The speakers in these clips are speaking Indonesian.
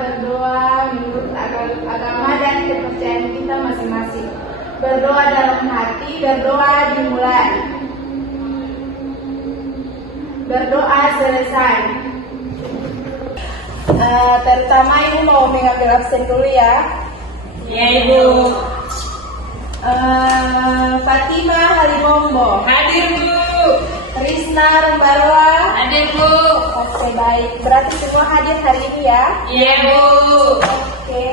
berdoa menurut agama dan kepercayaan kita masing-masing. Berdoa dalam hati, berdoa dimulai. Berdoa selesai. Terutama Ibu mau mengambil absen dulu ya. Ya Ibu. Fatima Halibombo. Hadir Bu. Risna Rembarwa. Hadir Bu. Oke, baik. Berarti semua hadir hari ini ya? Iya Bu. Oke.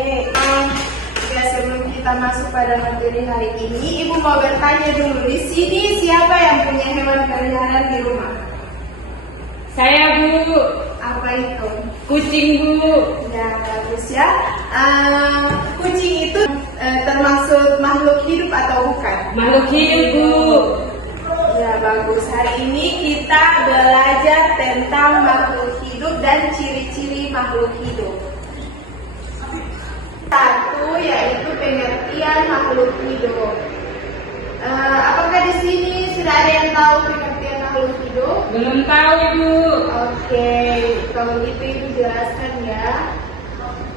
Ya, sebelum kita masuk pada materi hari ini, Ibu mau bertanya dulu. Di sini siapa yang punya hewan peliharaan di rumah? Saya Bu. Apa itu? Kucing Bu. Ya, bagus ya. Kucing itu termasuk makhluk hidup atau bukan? Makhluk hidup Bu. Ya, bagus. Hari ini kita belajar tentang makhluk hidup dan ciri-ciri makhluk hidup. Satu, yaitu pengertian makhluk hidup. Apakah di sini sudah ada yang tahu pengertian makhluk hidup? Belum tahu Ibu. Oke, kalau gitu Ibu jelaskan ya.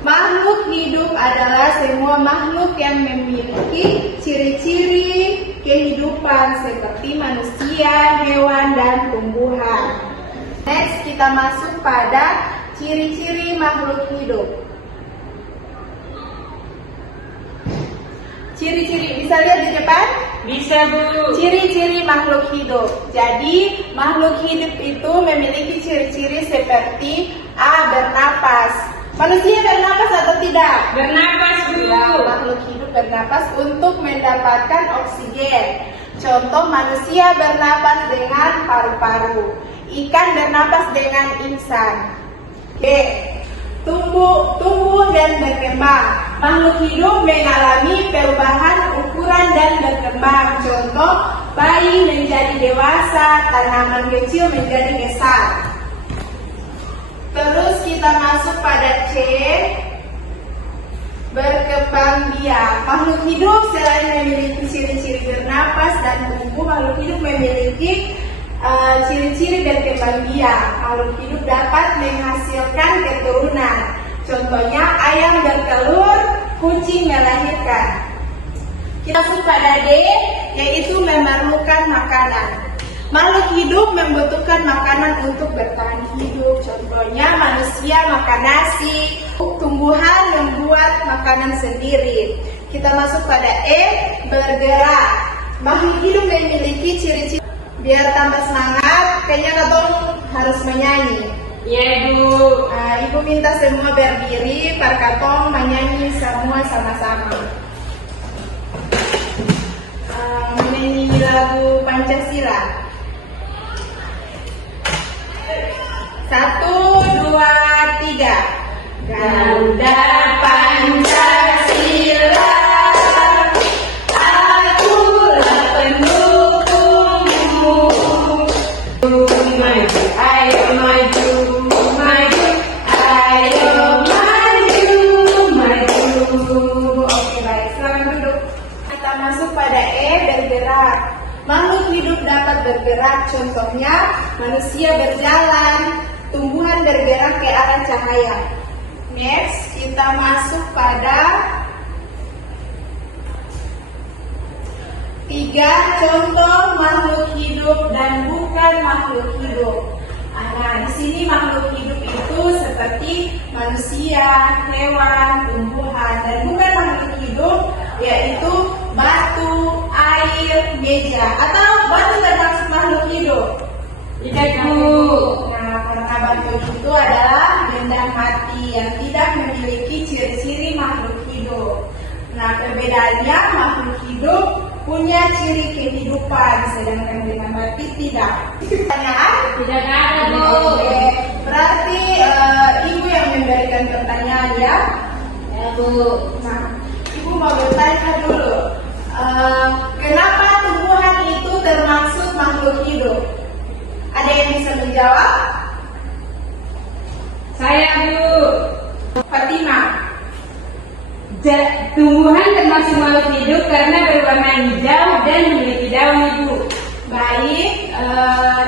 Makhluk hidup adalah semua makhluk yang memiliki ciri-ciri kehidupan seperti manusia, hewan, dan tumbuhan. Next, kita masuk pada ciri-ciri makhluk hidup. Ciri-ciri, bisa lihat di depan? Bisa Bu. Ciri-ciri makhluk hidup. Jadi, makhluk hidup itu memiliki ciri-ciri seperti A. Bernapas. Manusia bernapas atau tidak? Bernapas Bu. Ya, makhluk hidup bernapas untuk mendapatkan oksigen. Contoh, manusia bernapas dengan paru-paru. Ikan bernapas dengan insang. Oke. Tumbuh dan berkembang. Makhluk hidup mengalami perubahan ukuran dan berkembang. Contoh, bayi menjadi dewasa, tanaman kecil menjadi besar. Terus kita masuk pada C, berkembang biak. Makhluk hidup selain memiliki ciri-ciri bernapas dan tumbuh, makhluk hidup memiliki ciri-ciri berkembang biak. Makhluk hidup dapat menghasilkan keturunan. Contohnya ayam bertelur, kucing melahirkan. Kita masuk pada D, yaitu memerlukan makanan. Makhluk hidup membutuhkan makanan untuk bertahan hidup. Contohnya manusia makan nasi, tumbuhan membuat makanan sendiri. Kita masuk pada E, bergerak. Makhluk hidup memiliki ciri-ciri. Biar tambah semangat, kayaknya Katong harus menyanyi. Iya Bu. Ibu minta semua berdiri, Pak Katong menyanyi semua sama-sama. Menyanyi lagu Pancasila. 1, 2, 3. Garuda Pancasila, akulah pendukungmu. Maju, Ayo maju, maju, ayo maju, maju. Oke, baik, selamat duduk. Kita masuk pada E, bergerak. Makhluk hidup dapat bergerak, contohnya manusia berjalan, tumbuhan bergerak ke arah cahaya. Next, kita masuk pada 3, contoh makhluk hidup dan bukan makhluk hidup. Nah, di sini makhluk hidup itu seperti manusia, hewan, tumbuhan, dan bukan makhluk hidup yaitu batu, air, meja. Atau batu termasuk makhluk hidup? Tidak Bu. Nah, karena batu itu adalah benda mati yang tidak memiliki ciri-ciri makhluk hidup. Nah, perbedaannya makhluk hidup punya ciri kehidupan, sedangkan benda mati tidak. Pertanyaan? Tidak ada Bu. Oke, berarti Ibu yang memberikan pertanyaan ya? Ya Bu. Nah, Ibu mau bertanya dulu, kenapa tumbuhan itu termasuk makhluk hidup? Ada yang bisa menjawab? Saya Bu. Fatima. Tumbuhan termasuk makhluk hidup karena berwarna hijau dan memiliki daun Ibu. Baik,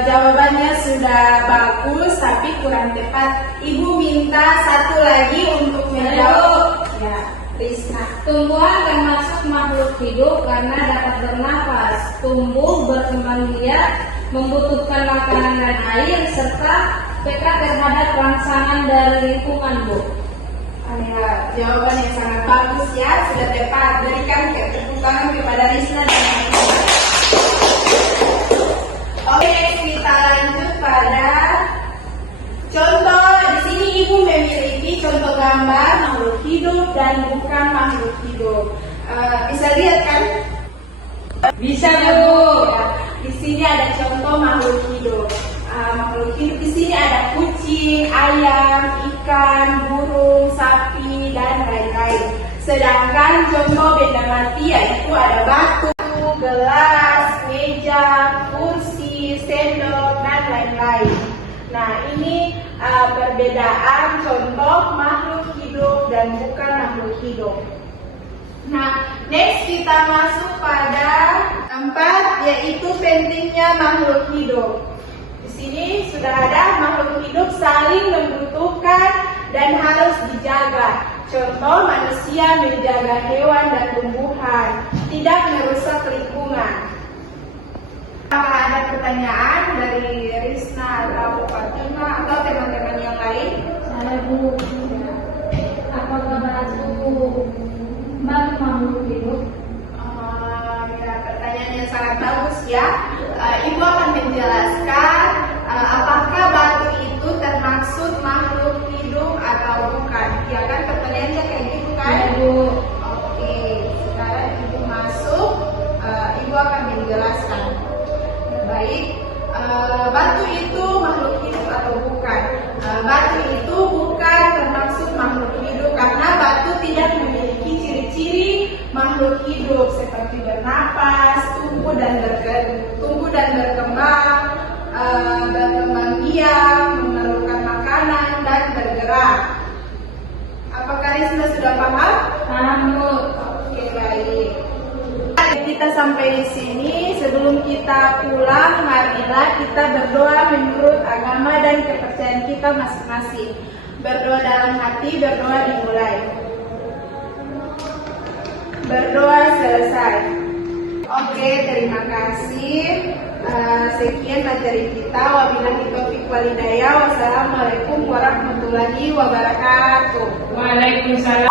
jawabannya sudah bagus tapi kurang tepat. Ibu minta satu lagi untuk menjawab. Ya, Risna. Tumbuhan termasuk makhluk hidup karena dapat bernafas, tumbuh, berkembang biak, membutuhkan makanan dan air, serta peka terhadap rangsangan dari lingkungan, Bu. Ya, jawaban yang sangat bagus ya, sudah tepat. Berikan tepuk tangan kepada Risna dan Risna. Oke, kita lanjut pada contoh. Di sini ibu memiliki contoh gambar makhluk hidup dan bukan makhluk hidup. Bisa lihat kan? Bisa, Bu. Ya, di sini ada contoh makhluk hidup. Makhluk hidup di sini ada kucing, ayam, ikan, burung, sapi, dan lain-lain. Sedangkan contoh benda mati yaitu ada batu, gelas, meja, kursi, sendok, dan lain-lain. Nah, ini perbedaan contoh makhluk hidup dan bukan makhluk hidup. Nah, next kita masuk pada 4, yaitu pentingnya makhluk hidup. Di sini sudah ada makhluk hidup saling membutuhkan dan harus dijaga. Contoh, manusia menjaga hewan dan tumbuhan, tidak merusak lingkungan. Apakah ada pertanyaan dari Risna atau Fatima atau teman-teman yang lain? Saya, Bu. Apakah batu makhluk hidup? Ya, pertanyaan yang sangat bagus ya. Ibu akan menjelaskan apakah batu itu termaksud makhluk hidup atau bukan. Ya kan, pertanyaannya kayak gitu kan? Ya, Bu. Oke, sekarang ibu masuk, ibu akan menjelaskan. Baik, batu itu makhluk hidup atau bukan? Batu itu bukan termaksud makhluk hidup karena batu tidak memiliki ciri-ciri makhluk hidup seperti bernapas, tumbuh dan berkembang, berkembang biak, memerlukan makanan dan bergerak. Apakah Risma sudah paham? Paham, Bu. Oke, baik. Kita sampai di sini. Sebelum kita pulang, marilah kita berdoa menurut agama dan kepercayaan kita masing-masing. Berdoa dalam hati, berdoa dimulai. Berdoa selesai. Oke, terima kasih. Sekian materi kita. Wabillahi taufiq wal hidayah. Wassalamualaikum warahmatullahi wabarakatuh. Waalaikumsalam.